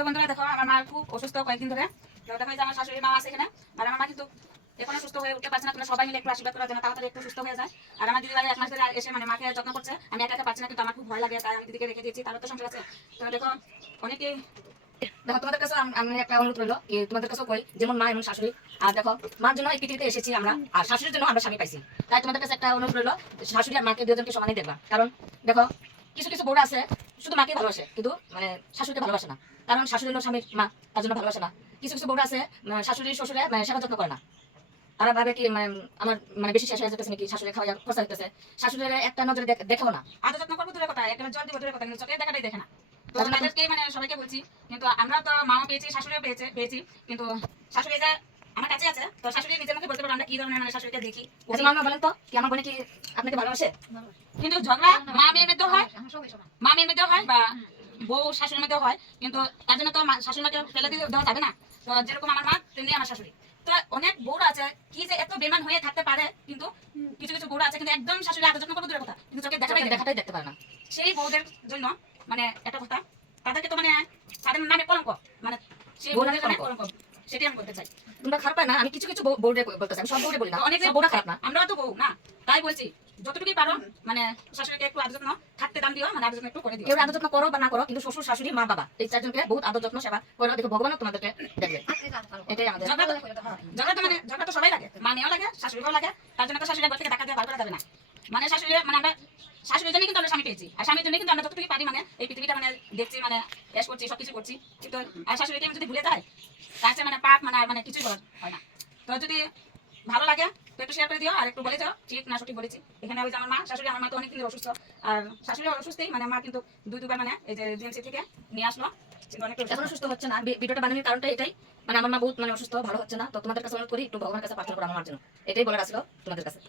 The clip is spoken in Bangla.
তো বন্ধুরা দেখো আমার মা খুব অসুস্থ কয়েকদিন ধরে। তো দেখো যে আমার শাশুড়ি মা আছে এখানে, আর আমার মা কিন্তু এখনো সুস্থ হয়ে উঠতে পারছে না। তোমরা সবাই মিলে একটু আশীর্বাদ করার জন্য তাড়াতাড়ি একটু সুস্থ হয়ে যায়। আর আমার দিদি ভাই 1 মাস ধরে এসে মানে মাকে যত্ন করছে। আমি একা একা পারছি না, কিন্তু আমার খুব ভয় লাগে, তাই আমি দিদিকে রেখে দিয়েছি, তারও তো সংসার আছে। তো দেখো অনেকে দেখো তোমাদের কাছে আমি একটা অনুরোধ রইলো কি তোমাদের কাছে কই যেমন মা এমন শাশুড়ি। আর দেখো মার জন্য এই পৃথিবীতে এসেছি আমরা, আর শাশুড়ির জন্য আমরা স্বামী পাইছি। তাই তোমাদের কাছে একটা অনুরোধ রইলো, শাশুড়ি আর মাকে দুজনকে সমানই দেখবা। কারণ দেখো কিছু কিছু বউরা আছে শুধু মাকে ভালোবাসে, কিন্তু মানে শাশুড়িকে ভালোবাসে না। কারণ শাশুড়ি হলো স্বামীর মা, তার জন্য ভালোবাসে না। কিছু কিছু বউরা আছে শাশুড়ি শ্বশুরে মানে সেবা যত্ন করে না। তারা ভাবে কি মানে আমার মানে বেশি শেষ হয়ে যেতেছে নাকি, শাশুড়ি খাওয়া খরচা হইতেছে, শাশুড়ির একটা নজরে দেখেও না। আদর যত্ন করবো দূরের কথা, একটা জল দিব দূরের কথা, কিন্তু চোখে দেখাটাই দেখে না। তো তাদেরকে মানে সবাইকে বলছি, কিন্তু আমরা তো মাও পেয়েছি, শাশুড়িও পেয়েছি, কিন্তু শাশুড়ি যে আমার কাছে আছে, তো শাশুড়ি নিজের মুখে বলতে পারবো আমরা কি ধরনের মানে শাশুড়িকে দেখি। মামা বলেন তো কি আমার বোনে কি আপনাকে ভালোবাসে? কিন্তু ঝগড়া মা মেয়ের মধ্যেও হয়, মা মেয়ের মধ্যেও হয়, বা বউ শাশুড়ির মধ্যেও হয়, কিন্তু তার জন্য তো শাশুড়ি মাকে ফেলে দিয়ে দেওয়া যাবে না। তো যেরকম আমার মা তেমনি আমার শাশুড়ি। তো অনেক বউরা আছে কি যে এত বেমান হয়ে থাকতে পারে, কিন্তু কিছু কিছু বউরা আছে কিন্তু একদম শাশুড়ি আদর যত্ন করবো দূরের কথা, কিন্তু চোখে দেখাটাই দেখতে পারে না। সেই বউদের জন্য মানে একটা কথা, তাদেরকে তো মানে তাদের নামে কলঙ্ক, মানে সেই বউদের নামে কলঙ্ক, সেটাই আমি বলতে চাই। তোমরা খারাপ পায় না, আমি কিছু কিছু বউরে বলতেছি, আমি সব বউরে বলি না, অনেক বউরা খারাপ না, আমরাও তো বউ না। তাই বলছি যতটুকুই পারো মানে শাশুড়িকে একটু আদর যত্ন থাকতে দাম দিও, মানে আদর যত্ন একটু করে দিও। কেউ আদর যত্ন করো বা না করো, কিন্তু শ্বশুর শাশুড়ি মা বাবা এই চারজনকে বহুত আদর যত্ন সেবা করো, দেখো ভগবানও তোমাদেরকে দেখবে। এটাই আমাদের ঝগড়া তো সবাই লাগে, মা মেয়েও লাগে, শাশুড়িও লাগে। তার জন্য তো শাশুড়ি ঘর থেকে টাকা দিয়ে বার করা যাবে না। মানে শাশুড়ি মানে আমরা শাশুড়ির জন্যই কিন্তু আমরা স্বামী পেয়েছি, আর স্বামীর জন্য কিন্তু আমরা যতটুকু পারি মানে এই পৃথিবীটা মানে দেখছি, মানে এস করছি, সবকিছু করছি। কিন্তু আর শাশুড়িকে আমি যদি ভুলে যাই, তার চেয়ে মানে পাপ মানে আর মানে কিছুই হয় না। তো যদি ভালো লাগে তো একটু শেয়ার করে দিও, আর একটু বলে যাও ঠিক না সঠিক বলেছি। এখানে ওই যে আমার মা শাশুড়ি, আমার মা তো অনেকদিন অসুস্থ, আর শাশুড়ি অসুস্থই মানে মা কিন্তু দুবার মানে এই যে জিএমসি থেকে নিয়ে আসলো, কিন্তু অনেক এখনো সুস্থ হচ্ছে না। ভিডিওটা বানানোর কারণটা এটাই, মানে আমার মা বহুত মানে অসুস্থ, ভালো হচ্ছে না। তো তোমাদের কাছে অনুরোধ করি একটু ভগবানের কাছে প্রার্থনা করো আমার জন্য, এটাই বলার আসলো তোমাদের কাছে।